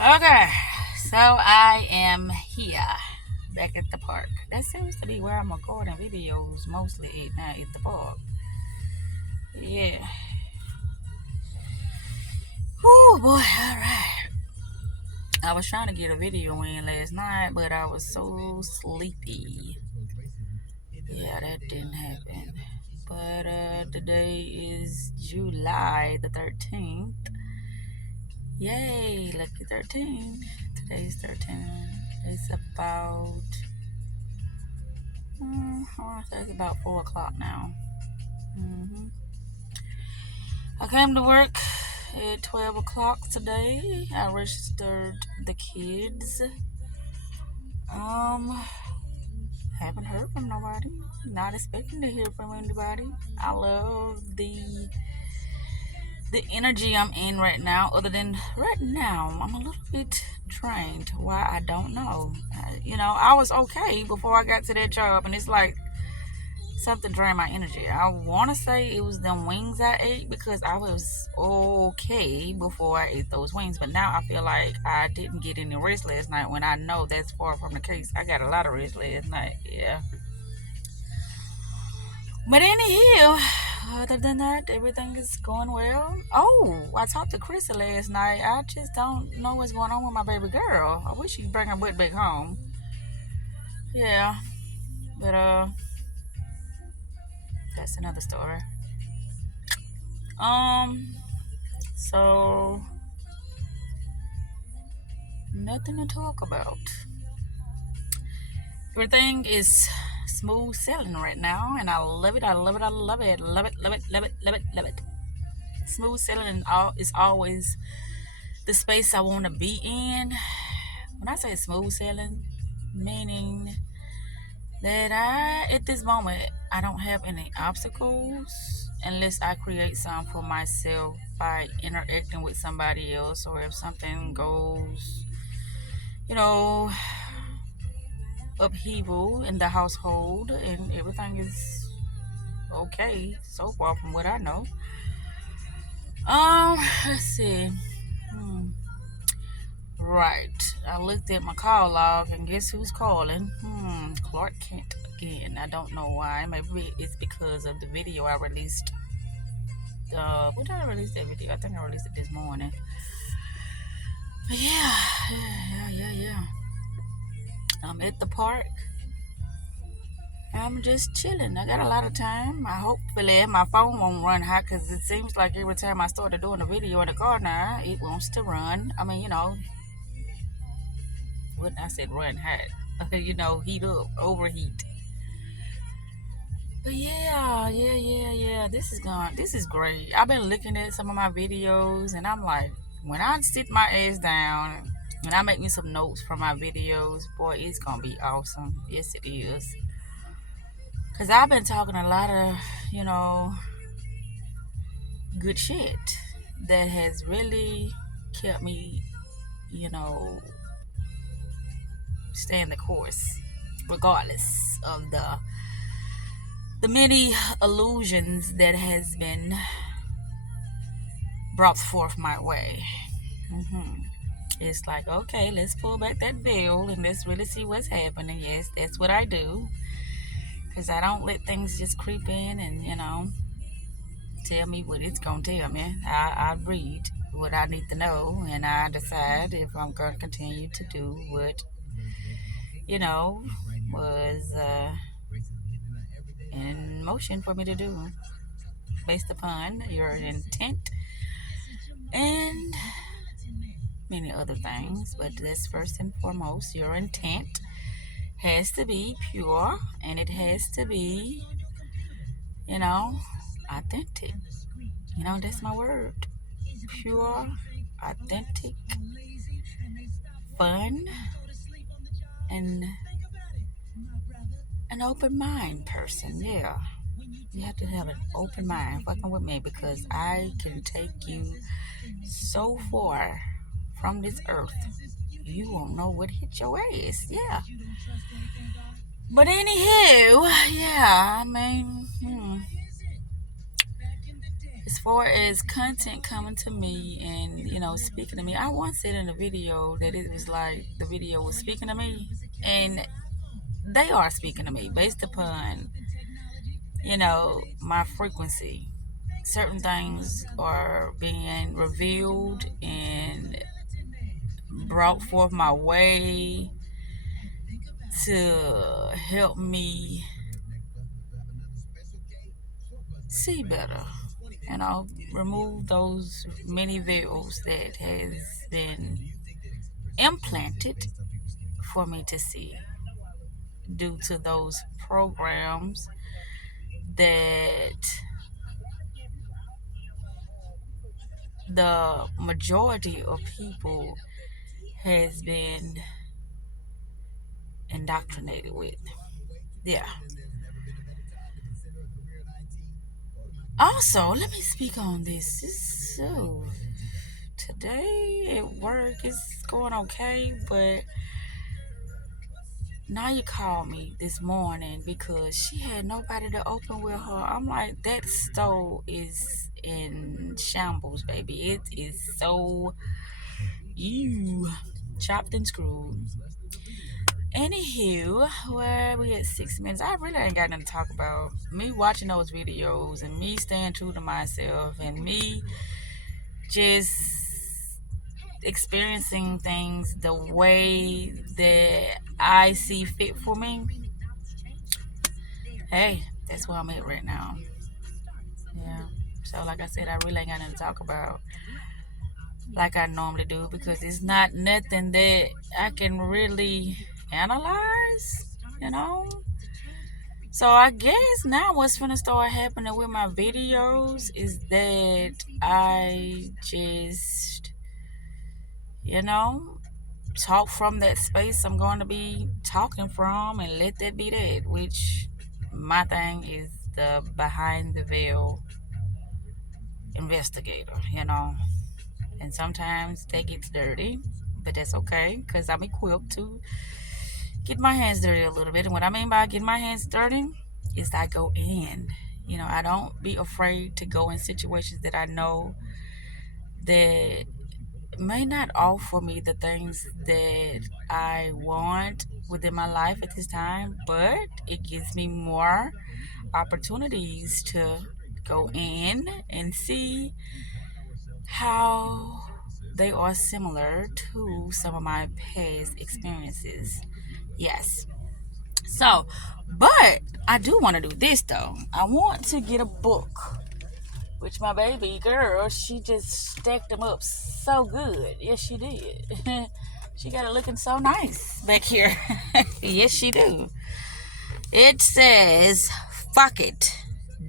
Okay, so I am here back at the park. That seems to be where I'm recording videos mostly at now at the park. Yeah. Oh boy, alright. I was trying to get a video in last night, but I was so sleepy. Yeah, that didn't happen. But today is July the 13th. Yay, lucky 13. Today's 13. It's about I want to say it's about 4 o'clock now. I came to work at 12 o'clock today. I registered the kids. Um, haven't heard from nobody. Not expecting to hear from anybody. I love the energy I'm in right now. Other than right now, I'm a little bit drained. Why, I don't know. I was okay before I got to that job, and it's like something drained my energy. I want to say it was them wings I ate because I was okay before I ate those wings. But now I feel like I didn't get any rest last night when I know that's far from the case. I got a lot of rest last night. Yeah. But anyhow, other than that, everything is going well. Oh, I talked to Chrissy last night. I just don't know what's going on with my baby girl. I wish she'd bring her butt back home. Yeah. But that's another story. Um so nothing to talk about. Everything is smooth sailing right now, and I love it. I love it. I love it. Love it. Love it. Love it. Love it. Love it. Smooth sailing and all is always the space I want to be in. When I say smooth sailing, meaning that at this moment, I don't have any obstacles unless I create some for myself by interacting with somebody else, or if something goes, you know, upheaval in the household and everything is okay so far from what I know. Let's see. Hmm. Right. I looked at my call log and guess who's calling? Clark Kent again. I don't know why. Maybe it's because of the video I released. When did I release that video? I think I released it this morning. But yeah. I'm at the park. I'm just chilling. I got a lot of time. Hopefully my phone won't run hot because it seems like every time I started doing a video in the car now, it wants to run. I mean, when I said run hot, heat up, overheat. But yeah. This is great. I've been looking at some of my videos and I'm like, when I sit my ass down and I make me some notes from my videos, boy, it's gonna be awesome. Yes, it is. Cause I've been talking a lot of, you know, good shit that has really kept me, you know, staying the course, regardless of the many illusions that has been brought forth my way. It's like, okay, let's pull back that veil and let's really see what's happening. Yes, that's what I do. Because I don't let things just creep in and, tell me what it's going to tell me. I read what I need to know and I decide if I'm going to continue to do what, was in motion for me to do based upon your intent and many other things. But that's first and foremost, your intent has to be pure and it has to be, you know, authentic. That's my word. Pure, authentic, fun, and an open mind person. Yeah. You have to have an open mind fucking with me because I can take you so far from this earth. You won't know what hit your ass. Yeah. But anywho, yeah, I mean, as far as content coming to me and speaking to me, I once said in a video that it was like the video was speaking to me, and they are speaking to me based upon my frequency. Certain things are being revealed and brought forth my way to help me see better, remove those many veils that has been implanted for me to see due to those programs that the majority of people has been indoctrinated with. Yeah. Also, let me speak on this. So, today at work is going okay, but Naya called me this morning because she had nobody to open with her. I'm like, that stove is in shambles, baby. It is so chopped and screwed. Anywho, where we at 6 minutes? I really ain't got nothing to talk about. Me watching those videos and me staying true to myself and me just experiencing things the way that I see fit for me. Hey, that's where I'm at right now. Yeah. So like I said, I really ain't got nothing to talk about like I normally do because it's not nothing that I can really analyze, So I guess now what's gonna start happening with my videos is that I just, talk from that space I'm going to be talking from and let that be that, which my thing is the behind the veil investigator, and sometimes that gets dirty, but that's okay because I'm equipped to get my hands dirty a little bit. And what I mean by getting my hands dirty is I go in. I don't be afraid to go in situations that I know that may not offer me the things that I want within my life at this time, but it gives me more opportunities to go in and see how they are similar to some of my past experiences. Yes. So, but I do want to do this though. I want to get a book, which my baby girl, she just stacked them up so good. Yes, she did. She got it looking so nice back here. Yes, she do. It says, "Fuck It.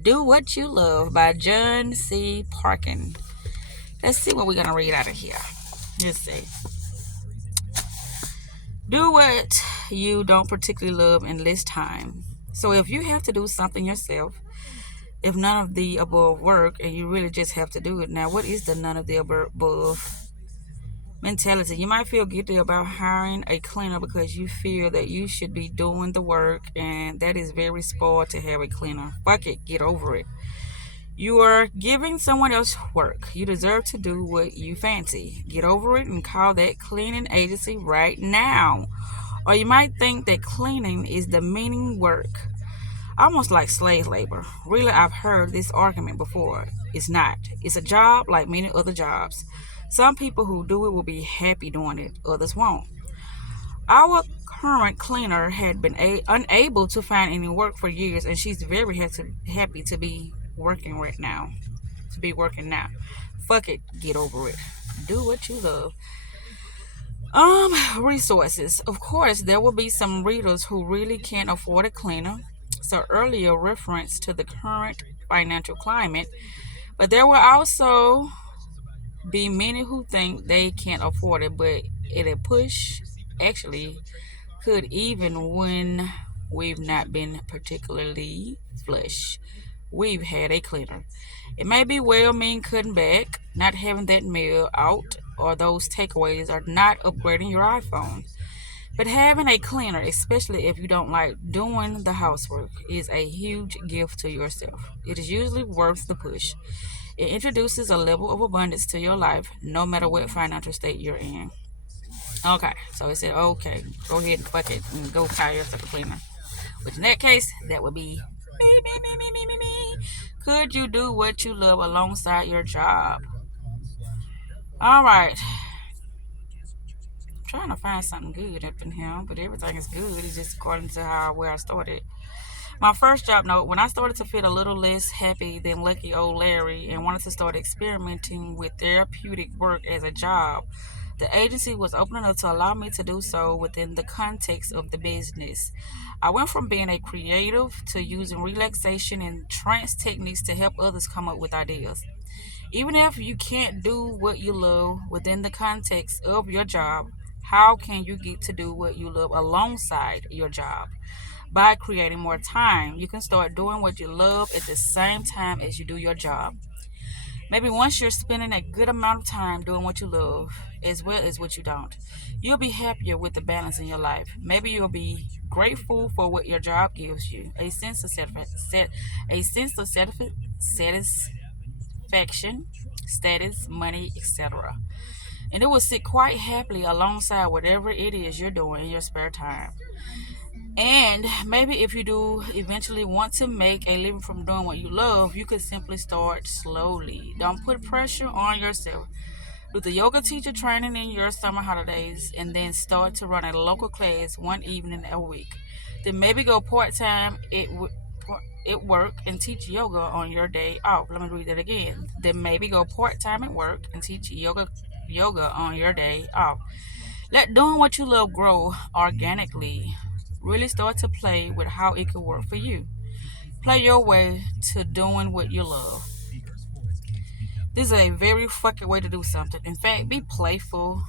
Do What You Love" by John C. Parkin. Let's see what we're going to read out of here. Let's see. Do what you don't particularly love in less time. So if you have to do something yourself, if none of the above work and you really just have to do it. Now, what is the none of the above mentality? You might feel guilty about hiring a cleaner because you feel that you should be doing the work, and that is very spoiled to have a cleaner. Fuck it, get over it. You are giving someone else work. You deserve to do what you fancy. Get over it and call that cleaning agency right now. Or you might think that cleaning is demeaning work, almost like slave labor. Really, I've heard this argument before. It's not. It's a job like many other jobs. Some people who do it will be happy doing it, others won't. Our current cleaner had been unable to find any work for years, and she's very happy to be working right now. To be working now. Fuck it, get over it. Do what you love. Resources. Of course, there will be some readers who really can't afford a cleaner. So earlier reference to the current financial climate, but there will also be many who think they can't afford it, but it'll push actually could even when we've not been particularly flush. We've had a cleaner. It may be well mean cutting back, not having that meal out, or those takeaways are not upgrading your iPhone. But having a cleaner, especially if you don't like doing the housework, is a huge gift to yourself. It is usually worth the push. It introduces a level of abundance to your life, no matter what financial state you're in. Okay, so it said, okay, go ahead and fuck it and go hire yourself a cleaner. Which in that case, that would be me. Could you do what you love alongside your job? All right. I'm trying to find something good up in here, but everything is good. It's just according to where I started. My first job note, when I started to feel a little less happy than lucky old Larry and wanted to start experimenting with therapeutic work as a job, the agency was open enough to allow me to do so within the context of the business. I went from being a creative to using relaxation and trance techniques to help others come up with ideas. Even if you can't do what you love within the context of your job, how can you get to do what you love alongside your job? By creating more time, you can start doing what you love at the same time as you do your job. Maybe once you're spending a good amount of time doing what you love as well as what you don't, you'll be happier with the balance in your life. Maybe you'll be grateful for what your job gives you, a sense of satisfaction, status, money, etc. And it will sit quite happily alongside whatever it is you're doing in your spare time. And maybe if you do eventually want to make a living from doing what you love, you could simply start slowly. Don't put pressure on yourself. Do the yoga teacher training in your summer holidays and then start to run a local class one evening a week. Then maybe go part time at work and teach yoga on your day off. Let me read that again. Then maybe go part time at work and teach yoga on your day off. Let doing what you love grow organically. Really start to play with how it could work for you. Play your way to doing what you love. This is a very fucking way to do something. In fact, be playful.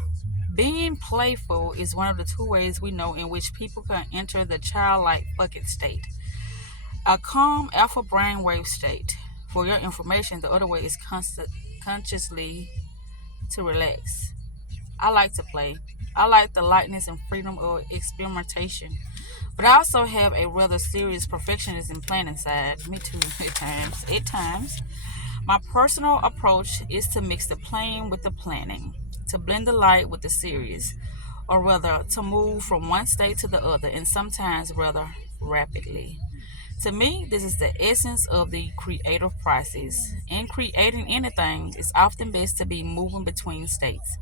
Being playful is one of the two ways we know in which people can enter the childlike fucking state. A calm alpha brainwave state. For your information, the other way is consciously to relax. I like to play. I like the lightness and freedom of experimentation. But I also have a rather serious perfectionism planning side. Me too, at times. At times. My personal approach is to mix the playing with the planning, to blend the light with the serious, or rather, to move from one state to the other, and sometimes rather rapidly. To me, this is the essence of the creative process. In creating anything, it's often best to be moving between states.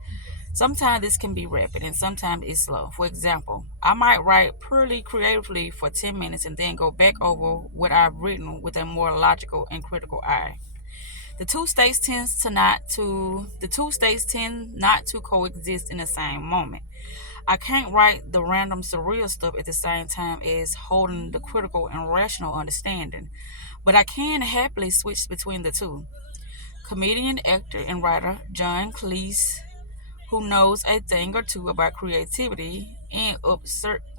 Sometimes this can be rapid and sometimes it's slow. For example, I might write purely creatively for 10 minutes and then go back over what I've written with a more logical and critical eye. The two states tend not to coexist in the same moment. I can't write the random surreal stuff at the same time as holding the critical and rational understanding, but I can happily switch between the two. Comedian, actor, and writer John Cleese, who knows a thing or two about creativity and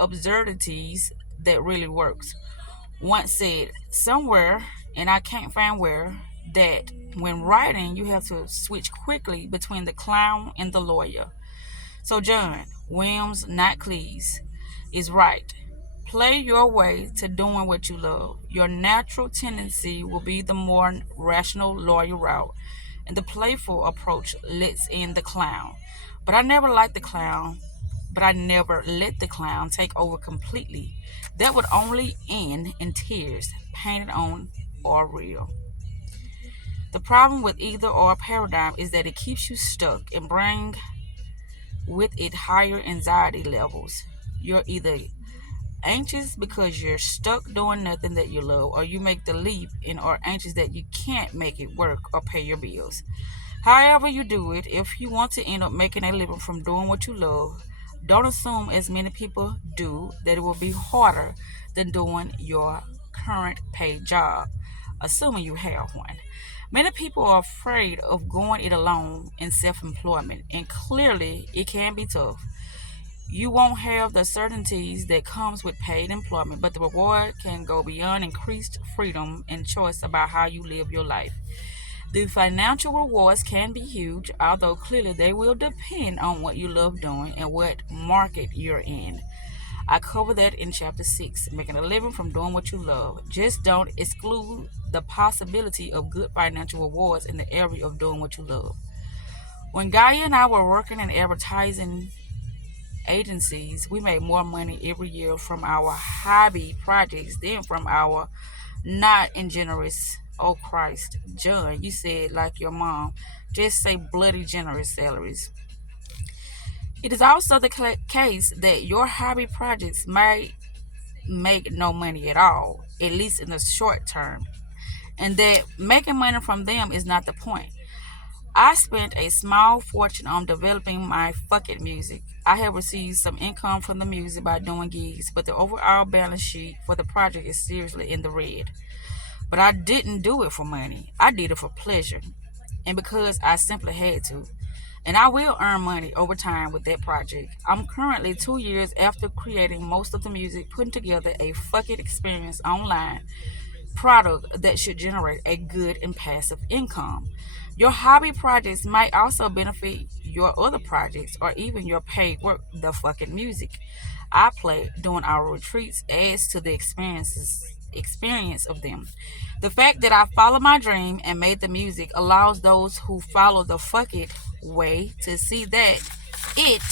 absurdities that really works, once said somewhere, and I can't find where, that when writing, you have to switch quickly between the clown and the lawyer. So, John Williams, not Cleese, is right. Play your way to doing what you love. Your natural tendency will be the more rational lawyer route, and the playful approach lets in the clown. But I never liked the clown, but I never let the clown take over completely. That would only end in tears, painted on or real. The problem with either or paradigm is that it keeps you stuck and bring with it higher anxiety levels. You're either anxious because you're stuck doing nothing that you love, or you make the leap and are anxious that you can't make it work or pay your bills. However you do it, if you want to end up making a living from doing what you love, don't assume, as many people do, that it will be harder than doing your current paid job, assuming you have one. Many people are afraid of going it alone in self employment, and clearly it can be tough. You won't have the certainties that comes with paid employment, but the reward can go beyond increased freedom and choice about how you live your life. The financial rewards can be huge, although clearly they will depend on what you love doing and what market you're in. I cover that in chapter 6, making a living from doing what you love. Just don't exclude the possibility of good financial rewards in the area of doing what you love. When Gaia and I were working in advertising agencies, we made more money every year from our hobby projects than from our not in generous. Oh Christ, John, you said like your mom. Just say bloody generous salaries. It is also the case that your hobby projects might make no money at all, at least in the short term, and that making money from them is not the point. I spent a small fortune on developing my fuck it music. I have received some income from the music by doing gigs, but the overall balance sheet for the project is seriously in the red. But I didn't do it for money. I did it for pleasure and because I simply had to. And I will earn money over time with that project. I'm currently 2 years after creating most of the music, putting together a fuck it experience online product that should generate a good and passive income. Your hobby projects might also benefit your other projects or even your paid work, the fucking music I play during our retreats adds to the experience of them. The fact that I followed my dream and made the music allows those who follow the fuck it way to see that it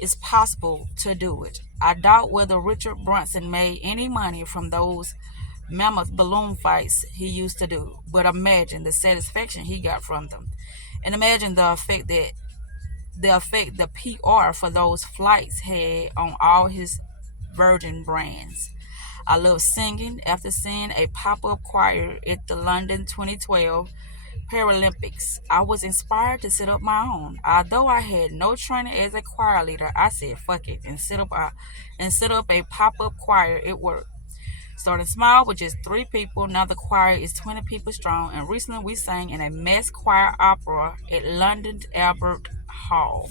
is possible to do it. I doubt whether Richard Branson made any money from those mammoth balloon fights he used to do, but imagine the satisfaction he got from them. And imagine the PR for those flights had on all his Virgin brands. I love singing. After seeing a pop-up choir at the London 2012 Paralympics, I was inspired to set up my own. Although I had no training as a choir leader, I said fuck it and set up a pop-up choir at work. Starting small with just 3 people, now the choir is 20 people strong, and recently we sang in a mass choir opera at London's Albert Hall.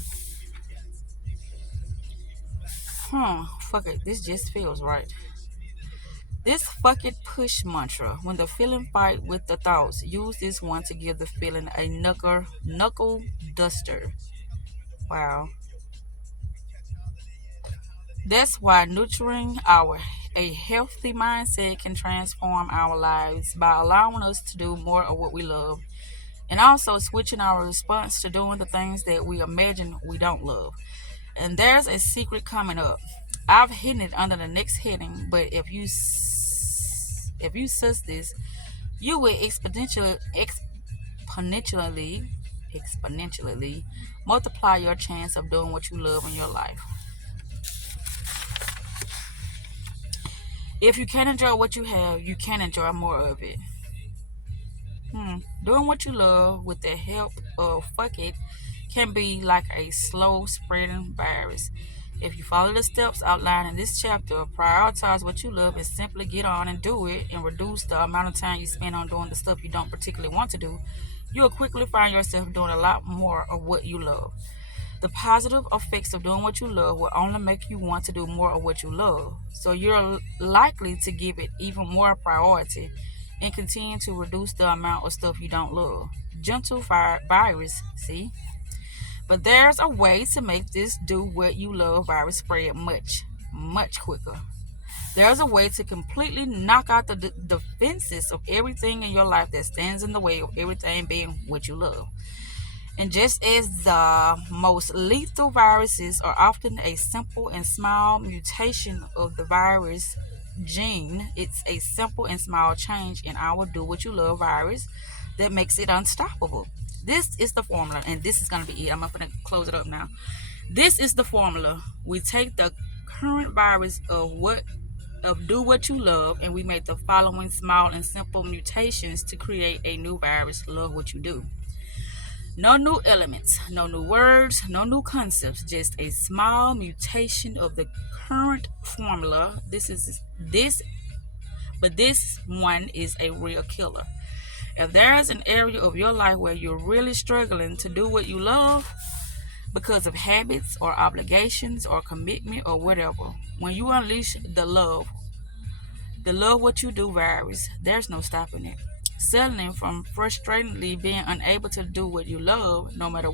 Fuck it, this just feels right. This fuck it push mantra. When the feeling fight with the thoughts, use this one to give the feeling a knuckle duster. Wow. That's why nurturing a healthy mindset can transform our lives by allowing us to do more of what we love and also switching our response to doing the things that we imagine we don't love. And there's a secret coming up. I've hidden it under the next heading, but if you suss this, you will exponentially multiply your chance of doing what you love in your life. If you can't enjoy what you have, you can enjoy more of it. Doing what you love with the help of fuck it can be like a slow spreading virus. If you follow the steps outlined in this chapter, prioritize what you love and simply get on and do it and reduce the amount of time you spend on doing the stuff you don't particularly want to do, you will quickly find yourself doing a lot more of what you love. The positive effects of doing what you love will only make you want to do more of what you love. So you're likely to give it even more priority and continue to reduce the amount of stuff you don't love. Gentle virus, see? But there's a way to make this do what you love virus spread much quicker. There's a way to completely knock out the defenses of everything in your life that stands in the way of everything being what you love. And just as the most lethal viruses are often a simple and small mutation of the virus gene, it's a simple and small change in our do what you love virus that makes it unstoppable. This is the formula, and this is going to be it. I'm going to close it up now. This is the formula. We take the current virus of do what you love, and we make the following small and simple mutations to create a new virus, love what you do. No new elements, no new words, no new concepts, just a small mutation of the current formula. This one is a real killer. If there is an area of your life where you're really struggling to do what you love because of habits or obligations or commitment or whatever, when you unleash the love what you do virus, there's no stopping it. Settling from frustratingly being unable to do what you love, no matter